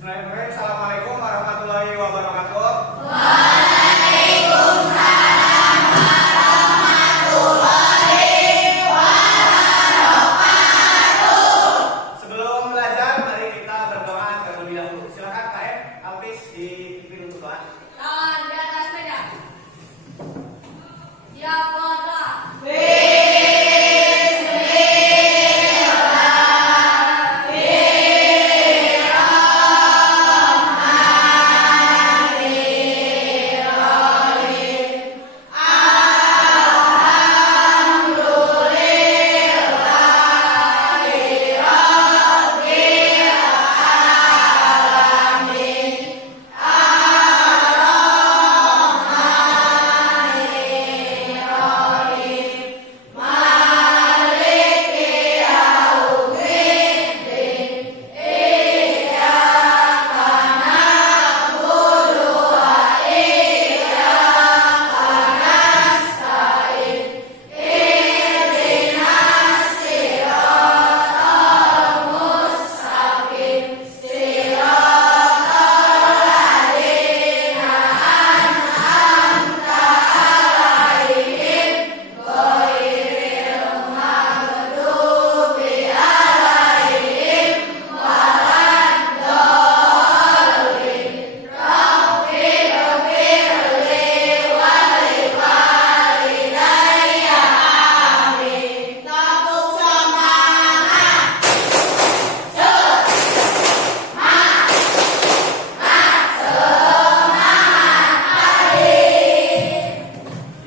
Bismillahirrahmanirrahim. Assalamualaikum warahmatullahi wabarakatuh. Sebelum belajar, mari kita berdoa terlebih dahulu. Silakan Kak Alvis dipimpin untuk doa. Tangan di atas meja. Siap berdoa.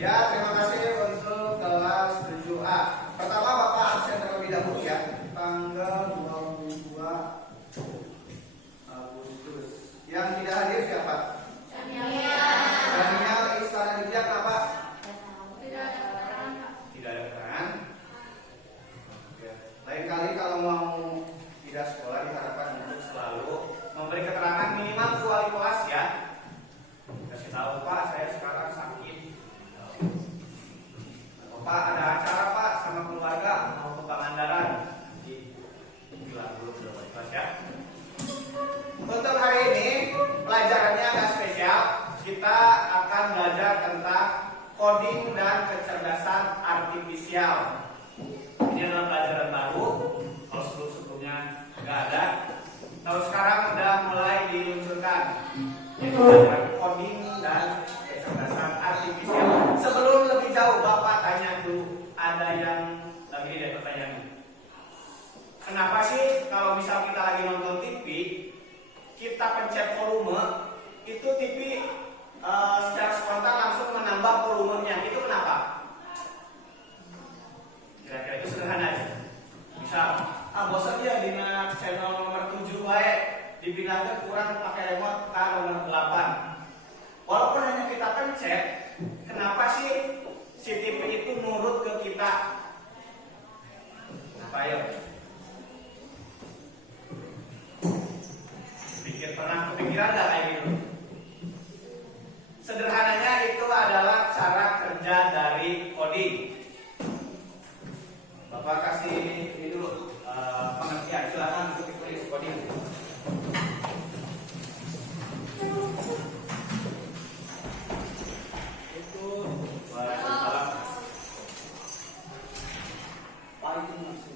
Ya, terima kasih untuk kelas 7A. Pertama Bapak absen terlebih dahulu ya. Tanggal 22 Agustus. Yang tidak hadir siapa? Daniel Istana Widya, kenapa? Tidak ada keterangan. Oke. Lain kali kalau mau tidak sekolah diharapkan untuk selalu memberi keterangan minimal ke wali kelas ya. Kasih tahu Pak, saya sekarang sakit. Pak ada acara Pak sama keluarga mau ke Pangandaran. Bilang dulu ke wali kelas ya. Untuk hari ini pelajarannya agak spesial. Kita akan belajar tentang coding dan kecerdasan artifisial. Ini adalah pelajaran baru. Kalau sebelum-sebelumnya nggak ada, tahun sekarang udah mulai diluncurkan. Yaitu pelajaran coding dan kecerdasan artifisial. Sebelum lebih jauh, Bapak tanya dulu. Ada yang lagi ada pertanyaan. Kenapa sih kalau misal kita lagi nonton TV, kita pencet volume, itu TV secara spontan langsung menambah volumenya? Itu kenapa? Kira-kira itu sederhana aja. Misal, bosan ya di channel nomor 7 baik, dibilangkan kurang pakai remote ke nomor 8. Walaupun hanya kita pencet, kenapa sih si TV itu nurut ke kita? Kenapa ya? Pernah kepikiran nggak kayak gitu? Sederhananya itu adalah cara kerja dari coding. Bapak kasih ini dulu pengertian. Silakan untuk ditulis coding. Itu Waalaikumsalam. Waalaikumsalam.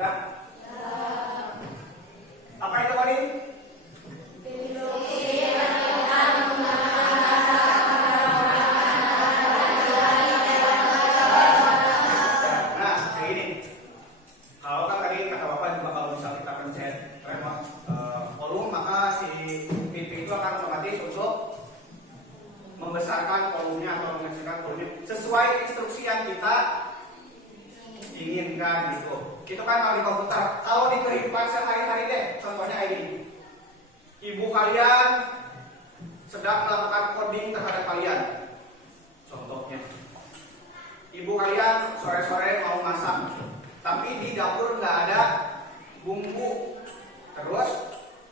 Sudah? Apa itu coding? Nah, kayak gini. Kalau kan tadi kata Bapak juga kalau misal kita pencet remote volume, maka si TV itu akan otomatis untuk membesarkan volumenya atau mengecilkan volumenya sesuai instruksi yang kita inginkan gitu. Itu kan kalau di komputer. Kalau di kehidupan sehari-hari deh, contohnya ini. Ibu kalian sedang melakukan coding terhadap kalian. Contohnya, ibu kalian sore-sore mau masak, tapi di dapur nggak ada bumbu. Terus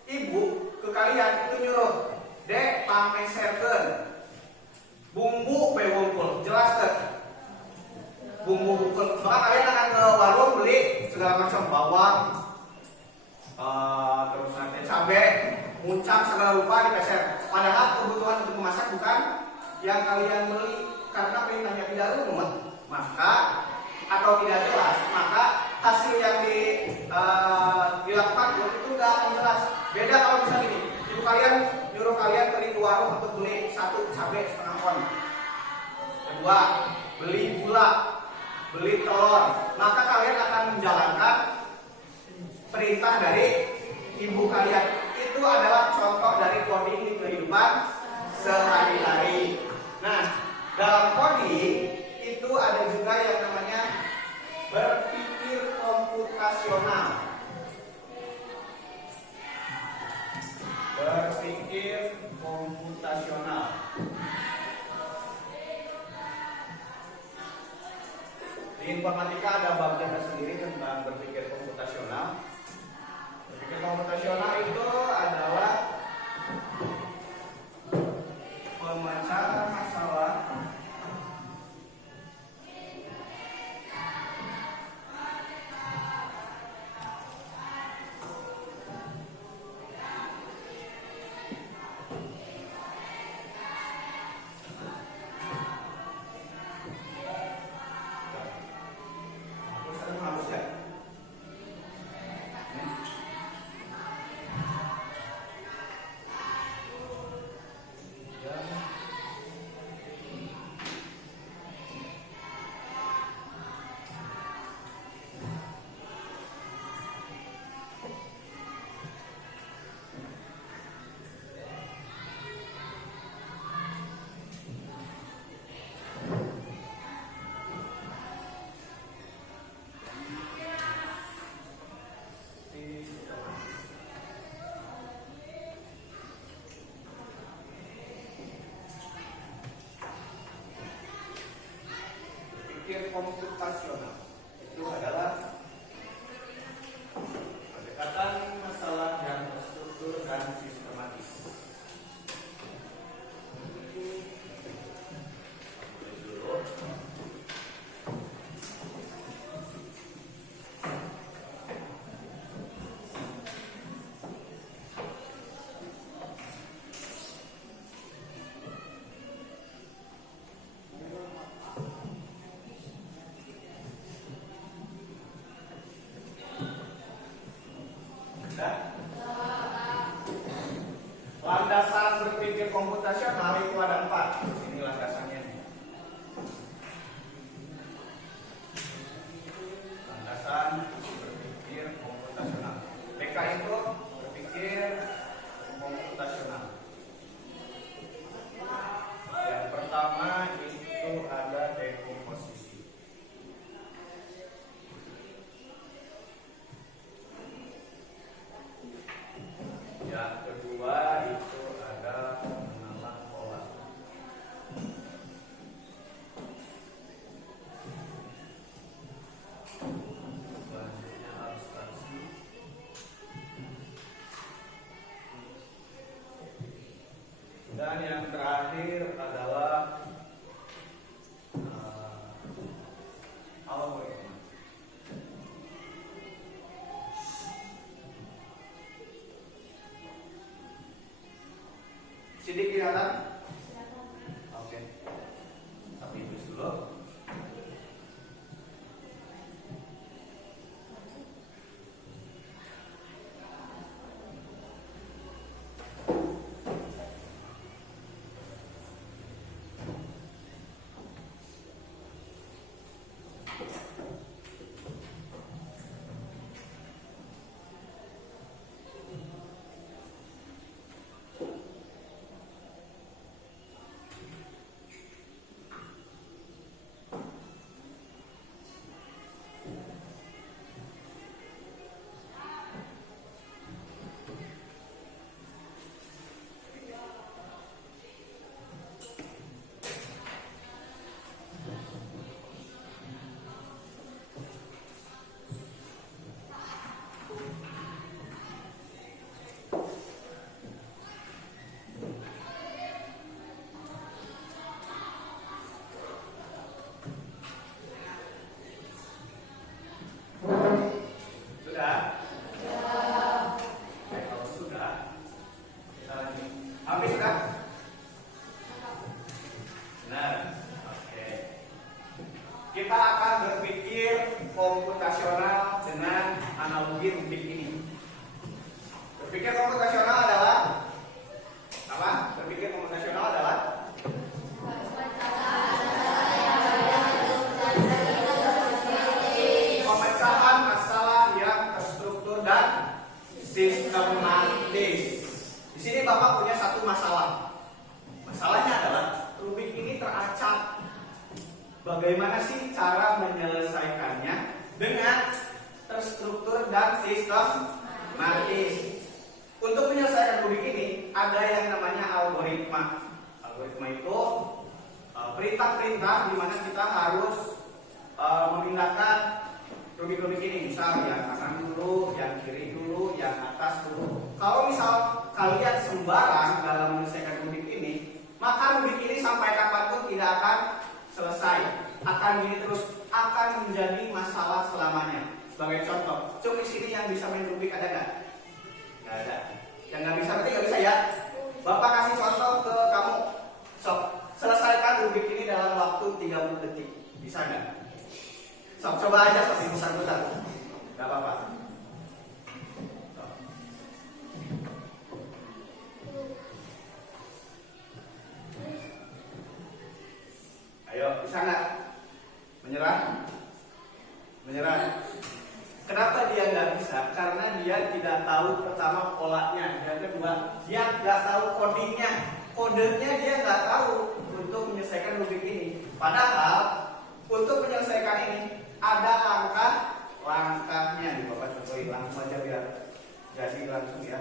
ibu ke kalian itu nyuruh, dek pameserkeun bumbu bewungkul, jelas kan? Bumbu bungkul. Maka kalian akan ke warung beli segala macam bawang, terus nanti cabai, muncang segala rupa dipeser. Padahal kebutuhan untuk memasak bukan yang kalian beli, karena perintahnya tidak runut, maka atau tidak jelas, maka hasil yang dilakukan itu nggak akan jelas. Beda kalau misalnya ini, ibu kalian nyuruh kalian pergi ke warung untuk beli 1 cabai setengah on, kedua beli gula, beli telur, maka kalian akan menjalankan perintah dari ibu kalian. Itu adalah contoh dari coding di kehidupan sehari-hari. Nah, dalam coding itu ada juga yang namanya berpikir komputasional. Berpikir komputasional. Di informatika ada babnya tersendiri tentang berpikir komputasional. Berpikir komputasional itu adalah pemecahan masalah berpikir komputasional. Itu adalah pendekatan masalah yang terstruktur dan sistematis. Landasan berpikir komputasional itu ada 4. Ini landasannya. Landasan berpikir komputasional. BK itu berpikir komputasional. Yang pertama itu ada dekomposisi. Yang kedua itu ada mengenal pola. Selanjutnya abstraksi. Dan yang terakhir adalah algoritma. Sidik kelihatan? Oke. Tapi itu dulu. komputasional dengan analogi rubik ini. Berpikir komputasional adalah apa? Berpikir komputasional adalah pemecahan masalah yang terstruktur dan sistematis. Di sini Bapak punya satu masalah. Masalahnya adalah rubik ini teracak. Bagaimana sih cara menyelesaikannya dengan terstruktur dan sistematis? Untuk menyelesaikan rubik ini ada yang namanya algoritma. Algoritma itu perintah-perintah di mana kita harus memindahkan rubik-rubik ini. Misal yang kanan dulu, yang kiri dulu, yang atas dulu. Kalau misal kalian sembarang dalam menyelesaikan rubik ini, maka rubik ini sampai kapanpun tidak akan selesai. Akan gini terus, akan menjadi masalah selamanya. Sebagai contoh, cuma di sini yang bisa main rubik ada nggak? Nggak ada. Yang nggak bisa berarti nggak bisa ya. Bapak kasih contoh ke kamu. Sok, selesaikan rubik ini dalam waktu 30 detik. Bisa nggak? Sok, coba aja sok diputar-putar. Nggak apa-apa. Sok. Ayo, bisa nggak? Menyerah? Menyerah? Kenapa dia nggak bisa? Karena dia tidak tahu pertama polanya, yang kedua dia nggak tahu codingnya, kodenya dia nggak tahu untuk menyelesaikan rubik ini. Padahal untuk menyelesaikan ini ada langkah-langkahnya. Nih Bapak contohin langsung aja biar jadi langsung ya.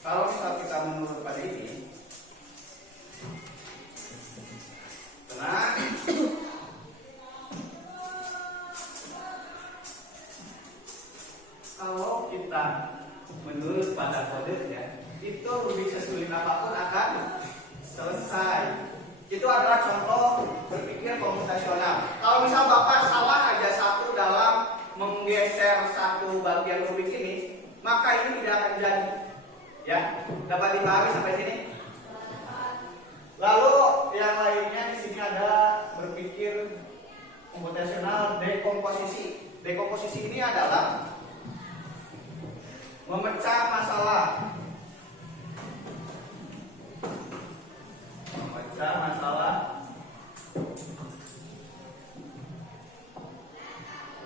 Kalau misal kita menurut pada ini, tenang. Kalau kita menurut pada kodenya, itu rubik sesulit apapun akan selesai. Itu adalah contoh berpikir komputasional. Kalau misal Bapak salah aja satu dalam menggeser satu bagian rubik ini, maka ini tidak akan jadi. Ya, dapat dipahami sampai sini? Lalu yang lainnya di sini ada berpikir komputasional dekomposisi. Dekomposisi ini adalah memecah masalah. Memecah masalah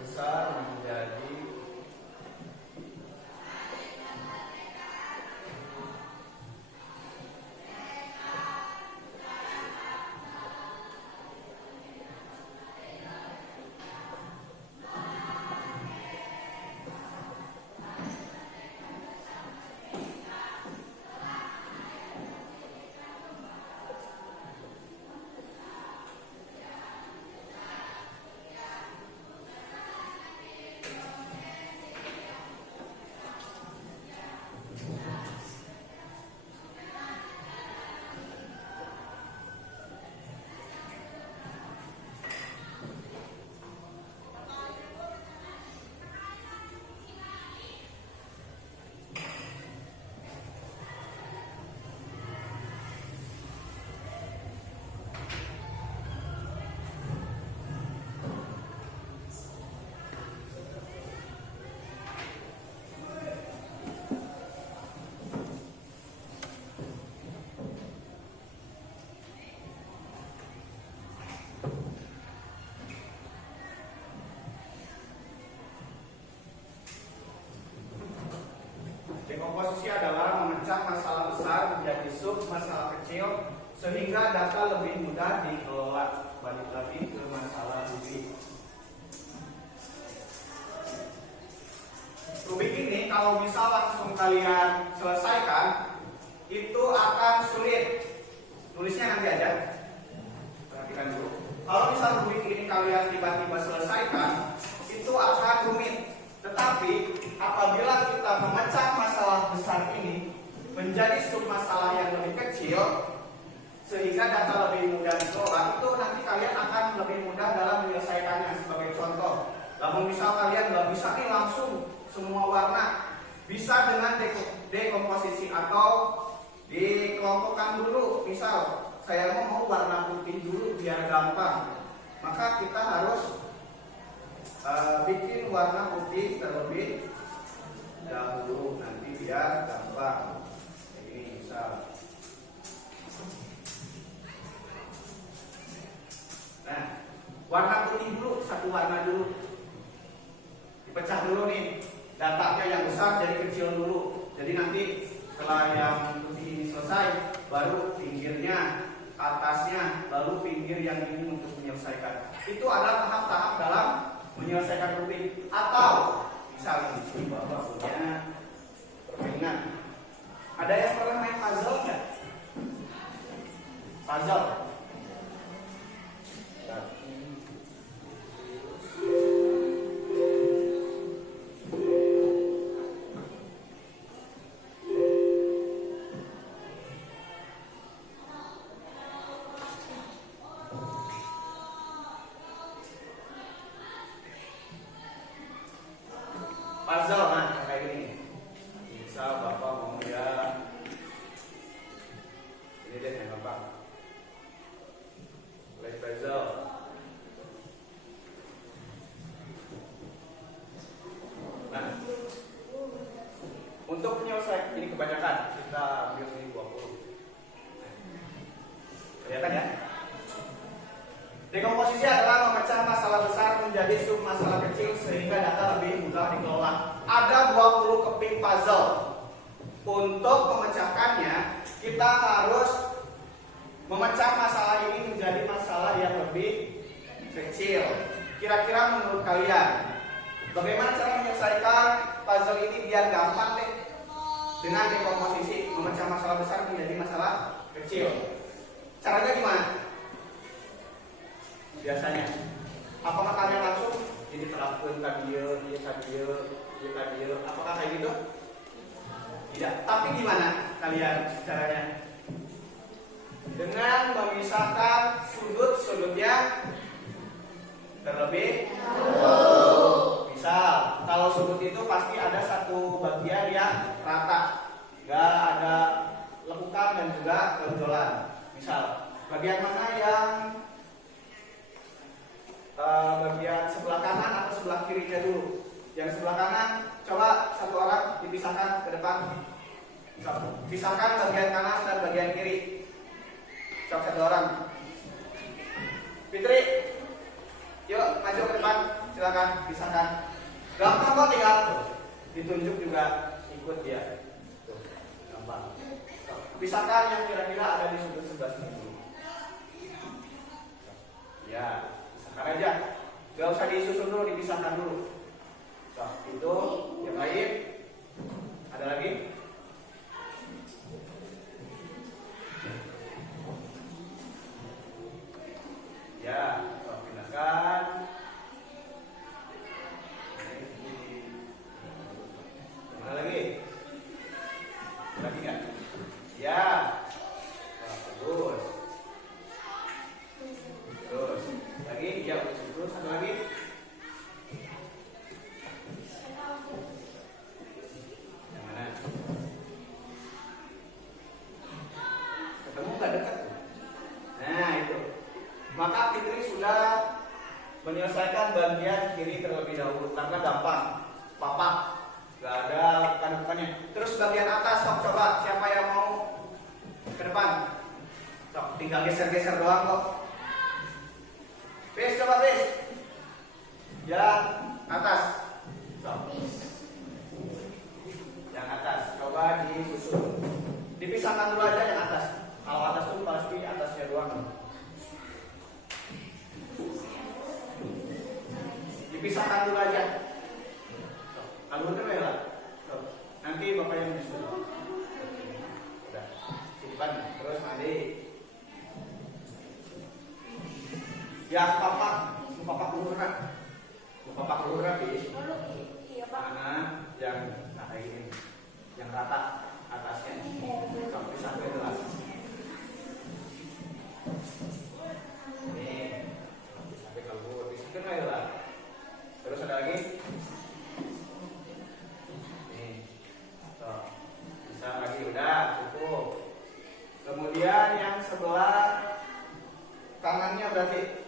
besar menjadi dekomposisi adalah memecah masalah besar menjadi sub masalah kecil sehingga data lebih mudah dikelola. Balik lagi ke masalah rubik. Rubik ini kalau misal langsung kalian selesaikan itu akan sulit. Tulisnya nanti aja. Perhatikan dulu. Kalau misal rubik ini kalian tiba-tiba selesaikan itu akan rumit. Tetapi apabila kita memecah masalah besar ini menjadi sub masalah yang lebih kecil sehingga data lebih mudah dikelola, itu nanti kalian akan lebih mudah dalam menyelesaikannya. Sebagai contoh, namun misal kalian nggak bisa nih langsung semua warna, bisa dengan dekomposisi atau dikelompokkan dulu. Misal saya mau warna putih dulu biar gampang. maka kita harus bikin warna putih terlebih dahulu, nanti biar gampang. Ini misal. Nah, warna putih dulu, satu warna dulu. Dipecah dulu nih, datanya yang besar jadi kecil dulu. Jadi nanti setelah yang putih ini selesai, baru pinggirnya, atasnya, lalu pinggir yang ini untuk menyelesaikan. Itu adalah tahap-tahap dalam menyelesaikan rubik. Atau misalnya di bawah punya permainan. Ada yang pernah main puzzle nggak? Puzzle. Puzzle kan kayak gini. Misal bapak mau ya ini deh yang gampang. Play puzzle. Nah, untuk menyelesaikan ini kebanyakan kita ambil ini 20. Kelihatan ya? Dekomposisi adalah memecah masalah besar menjadi sub masalah kecil sehingga data lebih mudah dikelola. Ada 20 keping puzzle. Untuk memecahkannya, kita harus memecah masalah ini menjadi masalah yang lebih kecil. Kira-kira menurut kalian, bagaimana cara menyelesaikan puzzle ini biar gampang deh? Dengan dekomposisi, memecah masalah besar menjadi masalah kecil. Caranya gimana? Biasanya, apakah kalian langsung ini terapkan tadi, apakah kayak gitu? Tidak. Tapi gimana kalian caranya? Dengan memisahkan sudut-sudutnya terlebih dahulu. Misal, kalau sudut itu pasti ada satu bagian yang rata, nggak ada lekukan dan juga tonjolan. Misal, bagian mana yang bagian sebelah kanan atau sebelah kirinya dulu. Yang sebelah kanan, coba satu orang dipisahkan ke depan. Pisahkan bagian kanan dan bagian kiri. Coba satu orang. Fitri, yuk maju ke depan, silakan pisahkan. Gampang kok, tinggal ditunjuk juga ikut dia. Tuh, gampang. Pisahkan yang kira-kira ada di sudut sebelah sini dulu. Ya. Aja, gak usah disusun dulu, dipisahkan dulu. Nah, itu yang lain. Ada lagi? Ya, pindahkan. Mana lagi? Lagi nggak? Ya. Bagus. Terus lagi, ya terus satu lagi. Yang mana? Ketemu nggak dekat? Nah itu. Maka Fitri sudah menyelesaikan bagian kiri terlebih dahulu karena gampang, papak, nggak ada bukan-bukannya. Terus bagian atas, coba siapa yang mau ke depan? Tinggal geser-geser doang kok. Bis, coba bis. Jalan atas. Yang atas, coba disusun. Dipisahkan dulu aja yang atas. Kalau atas tuh pasti atasnya doang. Dipisahkan dulu aja. Alurnya lah. Nanti bapak yang disusun. Udah. Simpan. Terus nanti. Yang papak lurah bis. Mana yang kayak ini, yang rata atasnya sampai jelas. Ini sampai kalau disitu lah. Terus ada lagi. Nih, bisa lagi udah cukup. Kemudian yang sebelah kanannya berarti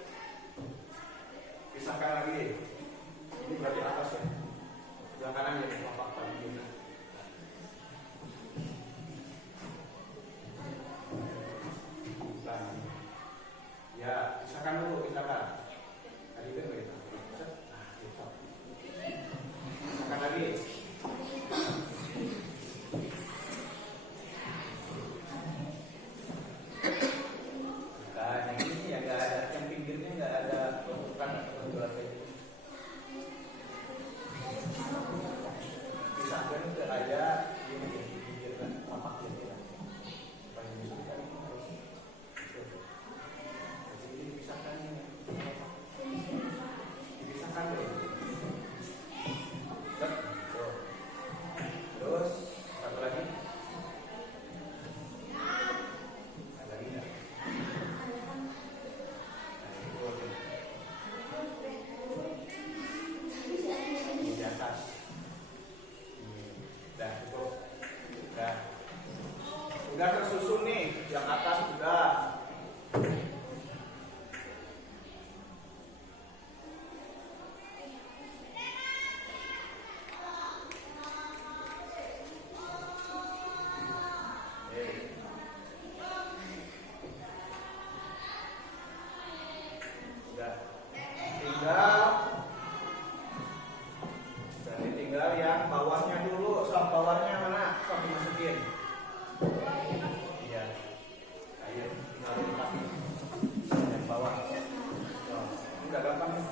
kamu.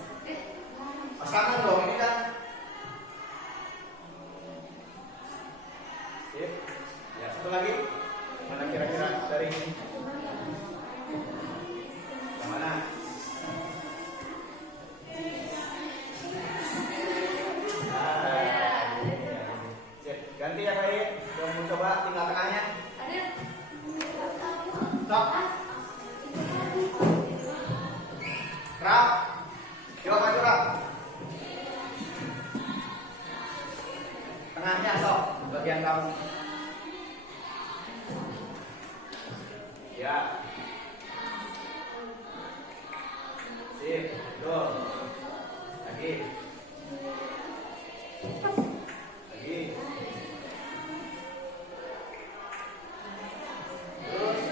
Pasangan dong ini kan. Sip. Ya, satu lagi. Mana kira-kira dari ini? Yang mana? Sip. Ganti yang lain. Mau coba tinggal tengahnya. Stop. Rap. Coba maju rap. Tengahnya sok. Bagian kamu. Ya. Sip. Betul. Lagi. Lagi. Terus.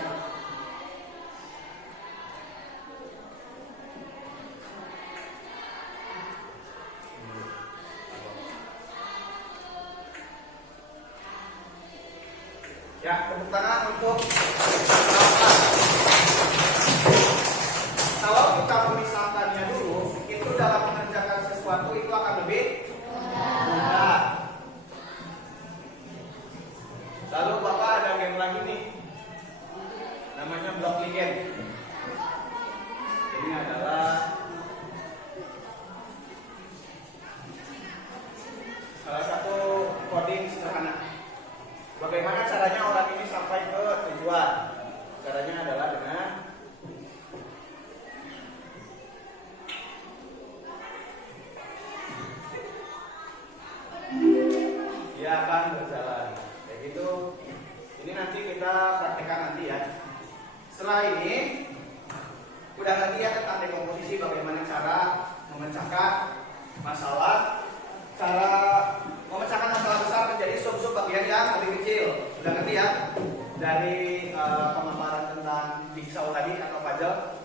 Ya, tepuk tangan untuk Rafa. Kalau kita memisahkannya dulu, itu dalam mengerjakan sesuatu itu akan lebih mudah. Lalu Bapak ada game lagi nih, namanya block game. Ini adalah salah satu coding sederhana. Bagaimana caranya orang ini sampai ke tujuan? Caranya adalah dengan dia akan berjalan kayak gitu. Ini nanti kita praktekkan nanti ya. Setelah ini udah lagi ya tentang dekomposisi, bagaimana cara memecahkan masalah, cara memecahkan masalah besar menjadi sub-sub bagian yang lebih kecil. Sudah ngerti ya? Dari pemaparan tentang jigsaw tadi atau puzzle.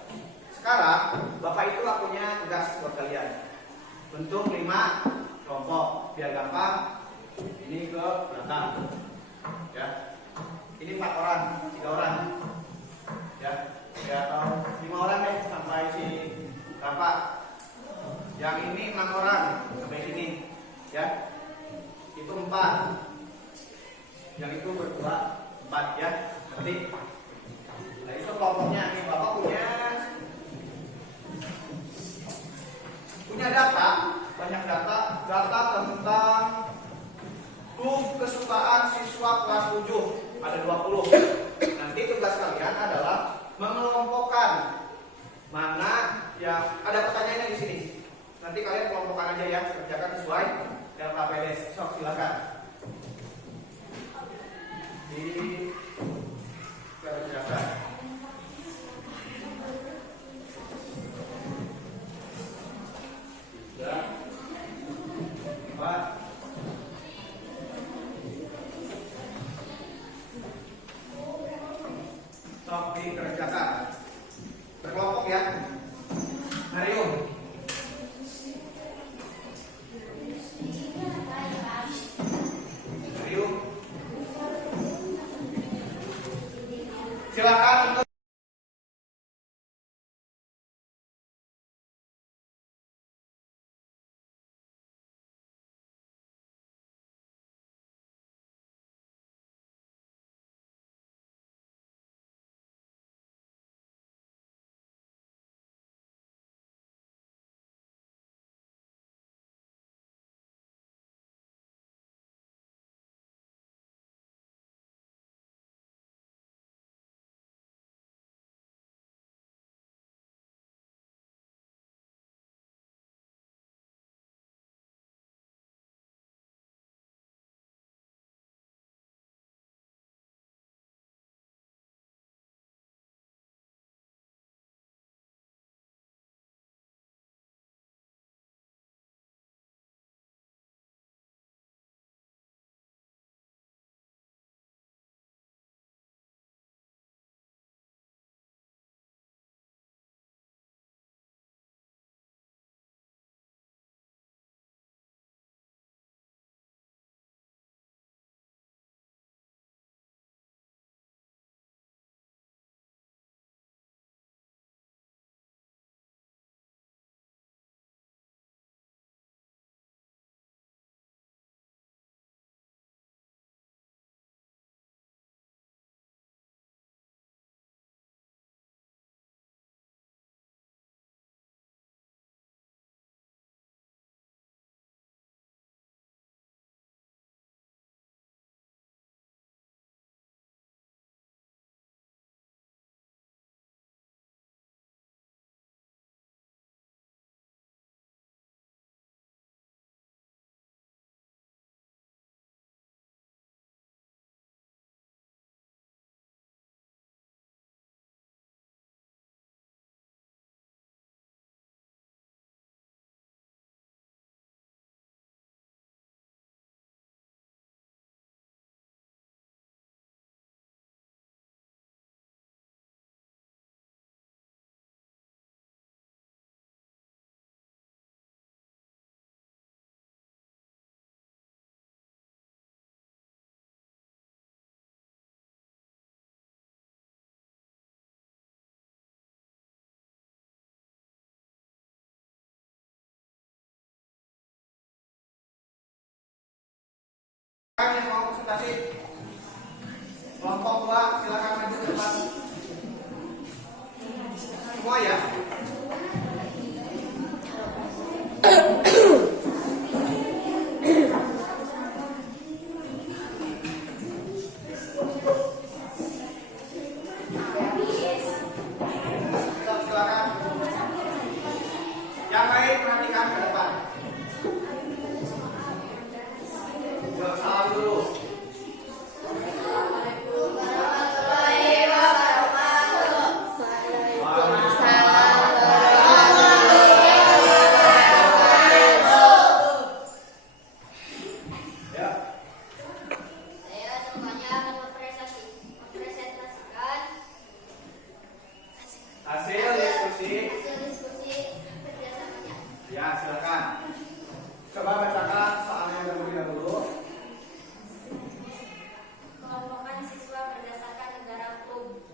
Sekarang Bapak itu punya tugas buat kalian. Bentuk 5 kelompok biar gampang. Ini ke belakang. Ya. Ini 4 orang, 3 orang. Ya. Ya atau 5 orang deh sampai si Bapak. Yang ini 6 orang sampai sini. Ya. Itu 4. Yang itu berdua 4 ya. Nanti. Nah itu kelompoknya nih Bapak punya data, banyak data tentang klub kesukaan siswa kelas 7 ada 20. Nanti tugas kalian adalah mengelompokkan mana yang ada pertanyaannya di sini. Nanti kalian kelompokkan aja ya, kerjakan sesuai LKPD. Sok silakan. Dikerjakan. Sok dikerjakan. Berkelompok ya. Mario. Mario. Yang mau presentasi kelompok 2 silakan maju ke depan. Semua ya. Silakan. Yang lain perhatikan ke depan. Yuk, salam dulu. Ya. Saya semuanya akan mempresentasikan Hasil diskusi. hasil diskusi kerjasamanya. Ya, silakan. Coba bacakan soalnya terlebih dahulu. Kelompokan siswa berdasarkan negara klub.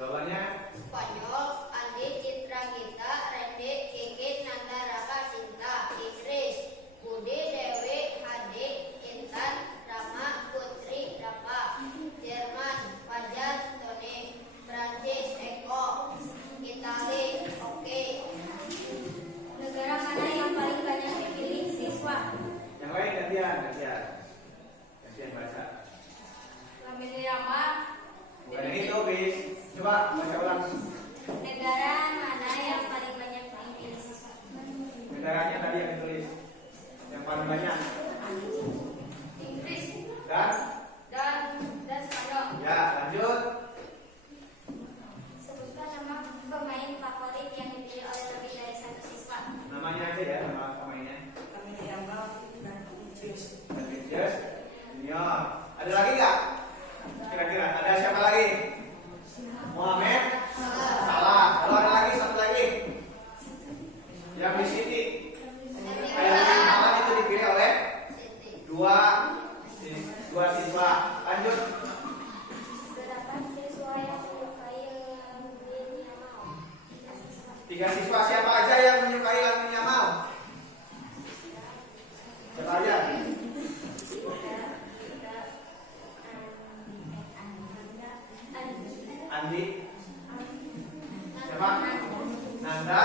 Jawabannya Spanyol, Andi, Citra, Gita, Rende, Keke, Nanda, Raka, Cinta, Inggris, Budi, Dewi, Hadi, Intan, Rama, Putri, Rapa, Jerman, Fajar, Tony, Prancis, Eko, Itali, Oke. Negara mana yang paling banyak dipilih siswa? yang lain gantian baca. Lamin Rama. Bukan yang itu, bis. Coba baca ulang. Negara mana yang paling banyak dipilih siswa? Negaranya tadi yang ditulis. Yang paling banyak. Inggris Dan dan Spanyol. ya, lanjut. Sebutkan nama pemain favorit yang dipilih oleh lebih dari satu siswa. Namanya aja ya, nama pemainnya. Vinicius Junior. Ada lagi nggak? Kira-kira ada siapa lagi? Mohamed? Salah. Kalau ada lagi satu lagi. Yang di sini. Kayaknya malah itu dipilih oleh dua siswa. Lanjut. Berapa siswa yang menyukai Lamine Yamal? 3 siswa. Siapa aja yang menyukai Lamine Yamal? Siapa aja? Andi. Siapa? Nanda.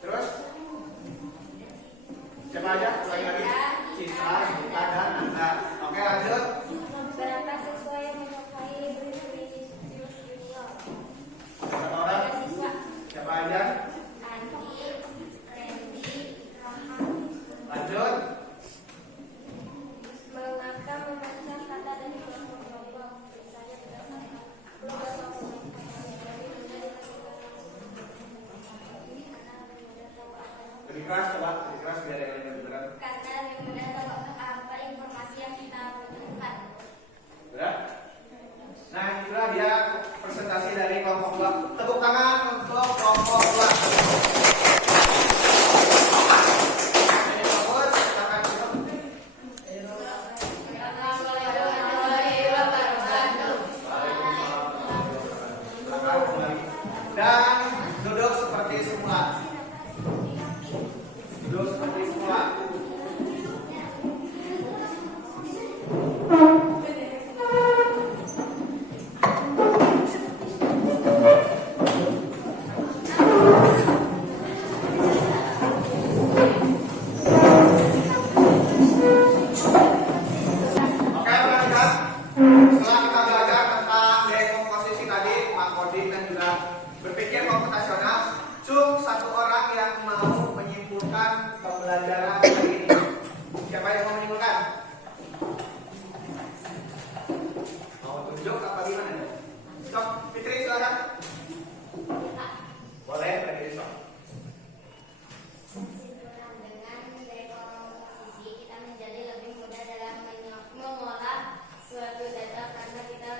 Terus? Siapa aja? Lagi-lagi? Citra, Gita, dan Nanda. Oke, lanjut. Berapa siswa yang menyukai Vinicius Junior? Berapa orang? 3 siswa. Siapa aja? Andi, Randy, Rahman. Lanjut. Mengapa membaca kata dari kelompok-kelompok misalnya berdasarkan kelompok pemain favorit menjadi Lebih keras, coba. Lebih keras biar yang lainnya beneran. karena lebih mudah tahu apa informasi yang kita butuhkan. Berat? Nah, itulah dia presentasi dari kelompok 2. Tepuk tangan untuk kelompok 2. Ini bagus, silakan tutup. Silakan kembali. Dan duduk seperti semula. Duduk seperti semula. Oke, perhatikan. Setelah kita belajar tentang dekomposisi tadi, Pak Kodim dan juga berpikir komputasional, cuma satu orang yang mau menyimpulkan pembelajaran hari ini. Siapa yang mau menyimpulkan? Mau tunjuk apa gimana? Sok, Fitri silakan. Boleh, bagi sok. Kesimpulan dengan dekomposisi kita menjadi lebih mudah dalam mengolah suatu data karena kita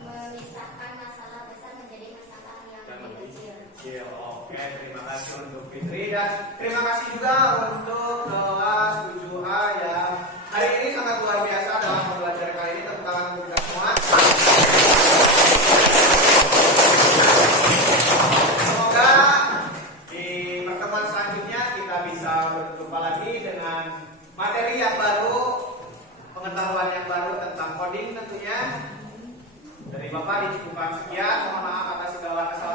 memisahkan masalah besar menjadi masalah yang lebih kecil. Kecil. Oke, terima kasih untuk Fitri dan terima kasih juga untuk kelas 7A yang hari ini sangat luar biasa dalam pembelajaran kali ini. Tepuk tangan untuk kita semua. Semoga di pertemuan selanjutnya kita bisa berjumpa lagi dengan materi yang baru, pengetahuan yang baru tentang coding tentunya. Dari Bapak dicukupkan sekian. Mohon maaf atas segala kesalahan.